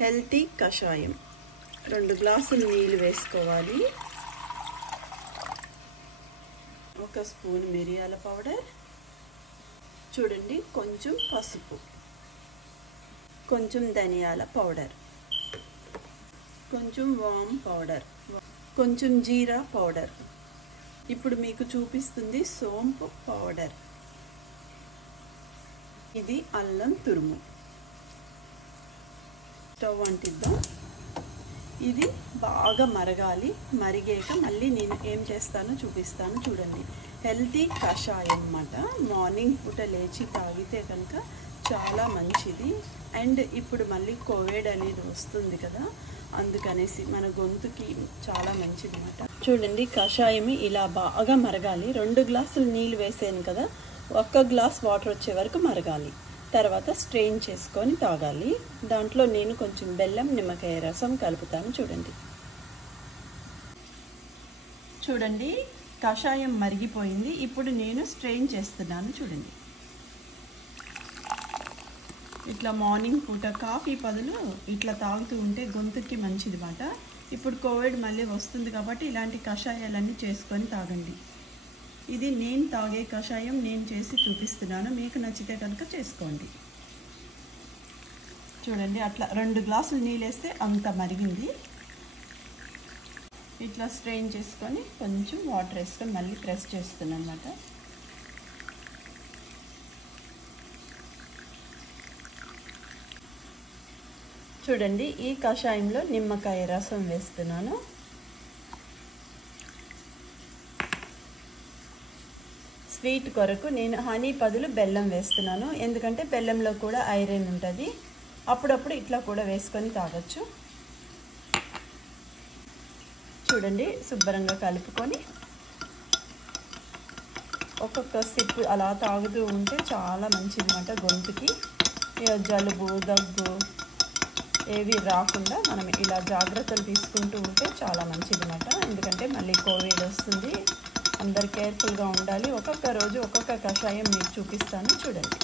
Healthy కషాయం 2 గ్లాసులు నీళ్ళు వేసుకోవాలి. 1 స్పూన్ మిరియాల పౌడర్, చూడండి కొంచెం పసుపు, కొంచెం ధనియాల పౌడర్, కొంచెం వామ్ పౌడర్, కొంచెం జీరా పౌడర్. ఇప్పుడు మీకు చూపిస్తుంది సోంపు పౌడర్. ఇది అల్లం తురుము. స్టవ్ అంటిద్దాం. ఇది బాగా మరగాలి. మరిగాక మళ్ళీ నేను ఏం చేస్తానో చూపిస్తాను. చూడండి, హెల్తీ కషాయం అన్నమాట. మార్నింగ్ పూట లేచి తాగితే కనుక చాలా మంచిది. అండ్ ఇప్పుడు మళ్ళీ కోవిడ్ అనేది వస్తుంది కదా, అందుకనేసి మన గొంతుకి చాలా మంచిది అన్నమాట. చూడండి, కషాయం ఇలా బాగా మరగాలి. 2 గ్లాసులు నీళ్ళు వేసాను కదా, 1 గ్లాస్ వాటర్ వచ్చే వరకు మరగాలి. తర్వాత స్ట్రెయిన్ చేసుకొని తాగాలి. దాంట్లో నేను కొంచెం బెల్లం, నిమ్మకాయ రసం కలుపుతాను. చూడండి కషాయం మరిగిపోయింది. ఇప్పుడు నేను స్ట్రెయిన్ చేస్తున్నాను. చూడండి, ఇట్లా మార్నింగ్ పూట కాఫీ బదులు ఇట్లా తాగుతూ ఉంటే గొంతుకి మంచిది మాట. ఇప్పుడు కోవిడ్ మళ్ళీ వస్తుంది కాబట్టి ఇలాంటి కషాయాలన్నీ చేసుకొని తాగండి. ఇది నేను తాగే కషాయం, నేను చేసి చూపిస్తున్నాను. మీకు నచ్చితే కనుక చేసుకోండి. చూడండి, అట్లా 2 గ్లాసులు నీళ్ళు వేస్తే అంత మరిగింది. ఇట్లా స్ట్రెయిన్ చేసుకొని కొంచెం వాటర్ వేసుకొని మళ్ళీ ప్రెస్ చేస్తున్నాను అన్నమాట. చూడండి, ఈ కషాయంలో నిమ్మకాయ రసం వేస్తున్నాను. స్వీట్ కొరకు నేను హనీ బదులు బెల్లం వేస్తున్నాను. ఎందుకంటే బెల్లంలో కూడా ఐరన్ ఉంటుంది. అప్పుడప్పుడు ఇట్లా కూడా వేసుకొని తాగొచ్చు. చూడండి, శుభ్రంగా కలుపుకొని ఒక్కొక్క సిప్ అలా తాగుతూ ఉంటే చాలా మంచిది అన్నమాట. గొంతుకి జలుబు, దగ్గు ఏవి రాకుండా మనం ఇలా జాగ్రత్తలు తీసుకుంటూ ఉంటే చాలా మంచిది అన్నమాట. ఎందుకంటే మళ్ళీ కోవిడ్ వస్తుంది, అందరు కేర్ఫుల్గా ఉండాలి. ఒక్కొక్క రోజు ఒక్కొక్క కషాయం మీకు చూపిస్తాను. చూడండి.